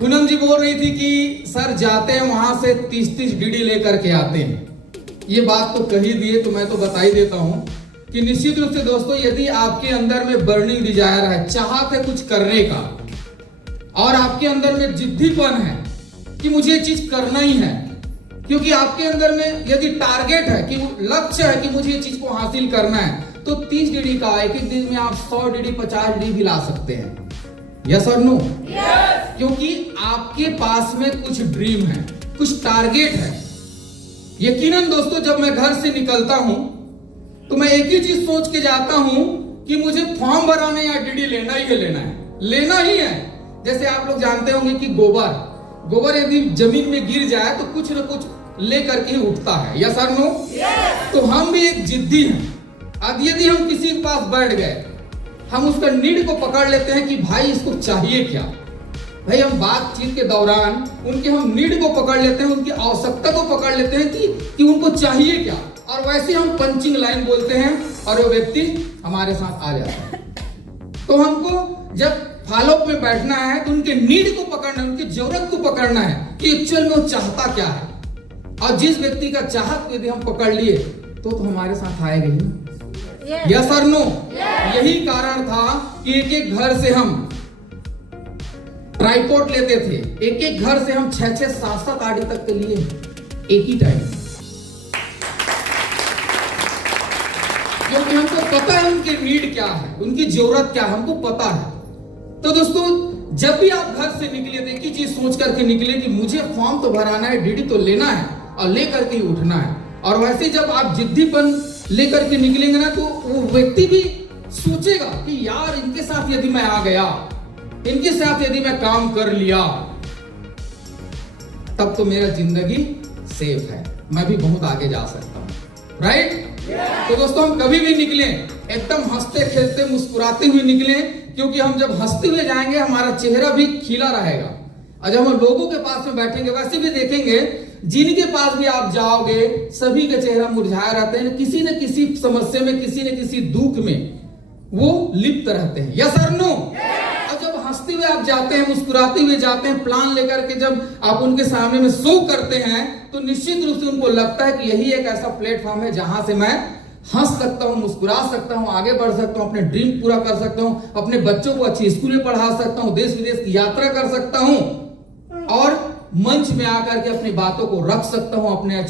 पूनम जी बोल रही थी कि सर जाते हैं वहां से 30-30 डीडी लेकर के आते हैं। ये बात तो कही दिए तो मैं तो बता ही देता हूं कि निश्चित रूप से दोस्तों, यदि आपके अंदर में बर्निंग डिजायर है, चाहत है कुछ करने का, और आपके अंदर में जिद्दीपन है कि मुझे ये चीज करना ही है, क्योंकि आपके अंदर में यदि टारगेट है कि लक्ष्य है कि मुझे ये चीज को हासिल करना है, तो 30 डीडी का एक एक दिन में आप 100 डीडी 50 डीडी भी ला सकते हैं। यस और नो? क्योंकि आपके पास में कुछ ड्रीम है, कुछ टारगेट है। यकीनन दोस्तों, जब मैं घर से निकलता हूं तो मैं एक ही चीज सोच के जाता हूं कि मुझे फॉर्म भराने या डीडी लेना ही है, लेना ही है। जैसे आप लोग जानते होंगे कि गोबर यदि जमीन में गिर जाए तो कुछ न कुछ लेकर के ही उठता है। यस और नो? तो हम भी एक जिद्दी हैं। अब यदि हम किसी के पास बैठ गए, हम उसका नीड को पकड़ लेते हैं कि भाई इसको चाहिए क्या। भाई हम बातचीत के दौरान उनके हम नीड को पकड़ लेते हैं, उनकी आवश्यकता को पकड़ लेते हैं कि उनको चाहिए क्या, और वैसे हम पंचिंग लाइन बोलते हैं और वो व्यक्ति हमारे साथ आ जाता है। तो हमको जब फॉलोअप में बैठना है तो उनके नीड को पकड़ना है, उनकी जरूरत को पकड़ना है कि एक्चुअल में वो चाहता क्या है। और जिस व्यक्ति का चाहत यदि हम पकड़ लिए तो हमारे साथ आएगा ही ना। यस और नो? यही कारण था कि एक एक घर से हम ट्राइपॉड लेते थे, एक एक घर से हम 6-6, 7-7 आड़ी तक के लिए एक ही टाइम, क्योंकि हमको पता है उनकी नीड क्या है, उनकी जरूरत क्या है, हमको पता है। तो दोस्तों, जब भी आप घर से निकले तो एक ही चीज सोच करके निकले कि मुझे फॉर्म तो भराना है, डीडी तो लेना है और लेकर के ही उठना है। और वैसे जब आप जिद्दीपन लेकर के निकलेंगे ना, तो वो व्यक्ति भी सोचेगा कि यार इनके साथ यदि मैं आ गया, इनके साथ यदि मैं काम कर लिया, तब तो मेरा जिंदगी सेफ है, मैं भी बहुत आगे जा सकता हूं। राइट? तो दोस्तों, हम कभी भी निकले एकदम हंसते खेलते मुस्कुराते हुए निकले, क्योंकि हम जब हंसते हुए जाएंगे हमारा चेहरा भी खिला रहेगा। और जब हम लोगों के पास में बैठेंगे, वैसे भी देखेंगे जिनके पास भी आप जाओगे सभी के चेहरा मुरझाए रहते हैं, किसी न किसी समस्या में, किसी न किसी दुख में वो लिप्त रहते हैं। यस और नो? और जब हंसते हुए आप जाते हैं, मुस्कुराते हुए जाते हैं, प्लान लेकर के जब आप उनके सामने में शो करते हैं, तो निश्चित रूप से उनको लगता है कि यही एक ऐसा प्लेटफॉर्म है जहां से मैं हंस सकता हूं, मुस्कुरा सकता हूं, आगे बढ़ सकता हूं, अपने ड्रीम पूरा कर सकता हूं, अपने बच्चों को अच्छी स्कूल में पढ़ा सकता हूं, देश विदेश की यात्रा कर सकता हूं, और मंच में आकर के अपनी बातों को रख सकता हूं, अपने